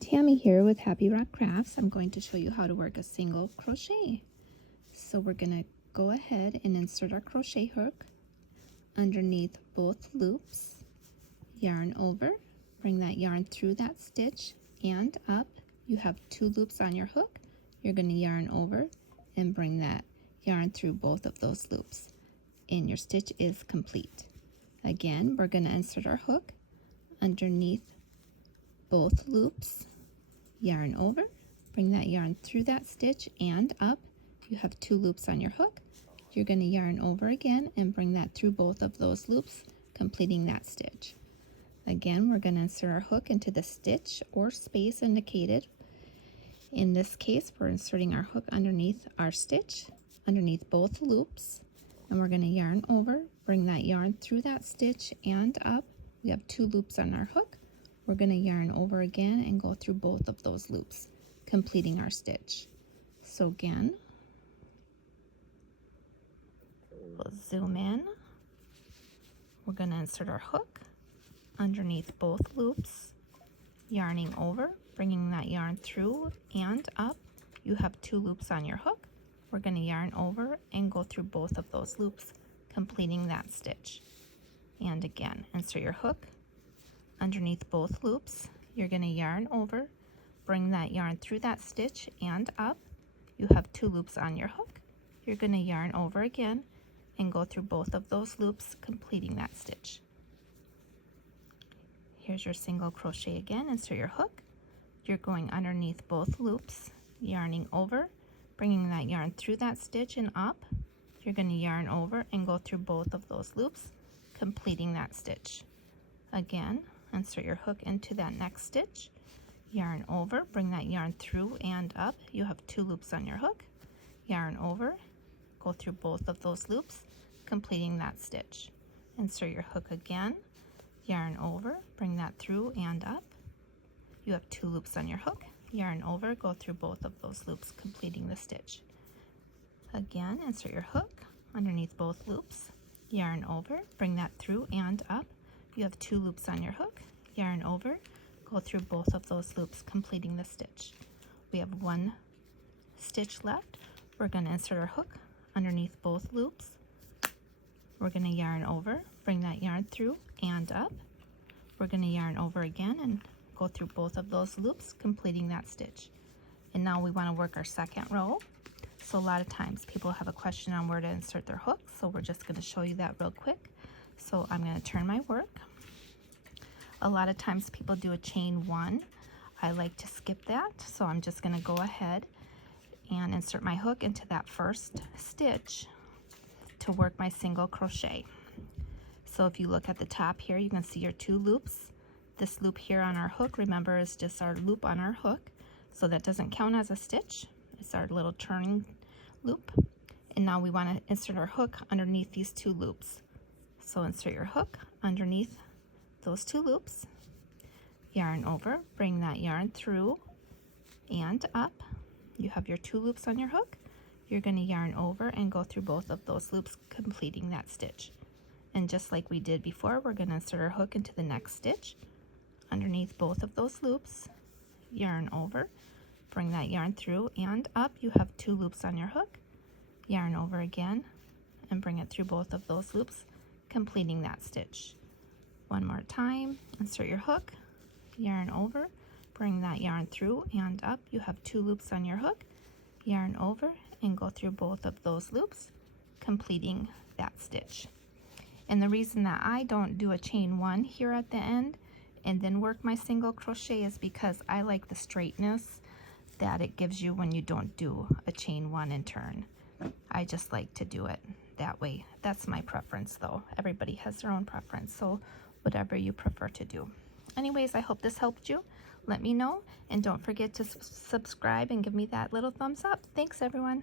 Tammy here with Happy Rock Crafts. I'm going to show you how to work a single crochet. So we're going to go ahead and insert our crochet hook underneath both loops, yarn over, bring that yarn through that stitch and up. You have 2 loops on your hook. You're going to yarn over and bring that yarn through both of those loops, and your stitch is complete. Again, we're going to insert our hook underneath both loops, yarn over, bring that yarn through that stitch and up. You have 2 loops on your hook. You're going to yarn over again and bring that through both of those loops, completing that stitch. Again, we're going to insert our hook into the stitch or space indicated. In this case, we're inserting our hook underneath our stitch, underneath both loops, and we're going to yarn over, bring that yarn through that stitch and up. We have 2 loops on our hook. We're going to yarn over again and go through both of those loops, completing our stitch. So again, we'll zoom in. We're going to insert our hook underneath both loops, yarning over, bringing that yarn through and up. You have 2 loops on your hook. We're going to yarn over and go through both of those loops, completing that stitch. And again, insert your hook underneath both loops. You're going to yarn over, bring that yarn through that stitch and up. You have 2 loops on your hook. You're going to yarn over again and go through both of those loops, completing that stitch. Here's your single crochet again. Insert your hook. You're going underneath both loops, yarning over, bringing that yarn through that stitch and up. You're going to yarn over and go through both of those loops, completing that stitch. Again, insert your hook into that next stitch, yarn over, bring that yarn through and up. You have 2 loops on your hook. Yarn over, go through both of those loops, completing that stitch. Insert your hook again, yarn over, bring that through and up. You have 2 loops on your hook. Yarn over, go through both of those loops, completing the stitch. Again, insert your hook underneath both loops, yarn over, bring that through and up. You have 2 loops on your hook. Yarn over, go through both of those loops, completing the stitch. We have 1 stitch left. We're going to insert our hook underneath both loops. We're going to yarn over, bring that yarn through and up. We're going to yarn over again and go through both of those loops, completing that stitch. And now we want to work our second row. So a lot of times people have a question on where to insert their hook, so we're just going to show you that real quick. So I'm going to turn my work. A lot of times people do a chain 1. I like to skip that, so I'm just going to go ahead and insert my hook into that first stitch to work my single crochet. So if you look at the top here, you can see your 2 loops. This loop here on our hook, remember, is just our loop on our hook, so that doesn't count as a stitch. It's our little turning loop. And now we want to insert our hook underneath these 2 loops. So insert your hook underneath those 2 loops, yarn over, bring that yarn through and up. You have your 2 loops on your hook. You're going to yarn over and go through both of those loops, completing that stitch. And just like we did before, we're going to insert our hook into the next stitch underneath both of those loops, yarn over, bring that yarn through and up. You have 2 loops on your hook. Yarn over again and bring it through both of those loops, completing that stitch. One more time, insert your hook, yarn over, bring that yarn through and up. You have 2 loops on your hook. Yarn over and go through both of those loops, completing that stitch. And the reason that I don't do a chain 1 here at the end and then work my single crochet is because I like the straightness that it gives you when you don't do a chain 1 and turn. I just like to do it that way. That's my preference though. Everybody has their own preference, so whatever you prefer to do. Anyways, I hope this helped you. Let me know, and don't forget to subscribe and give me that little thumbs up. Thanks everyone.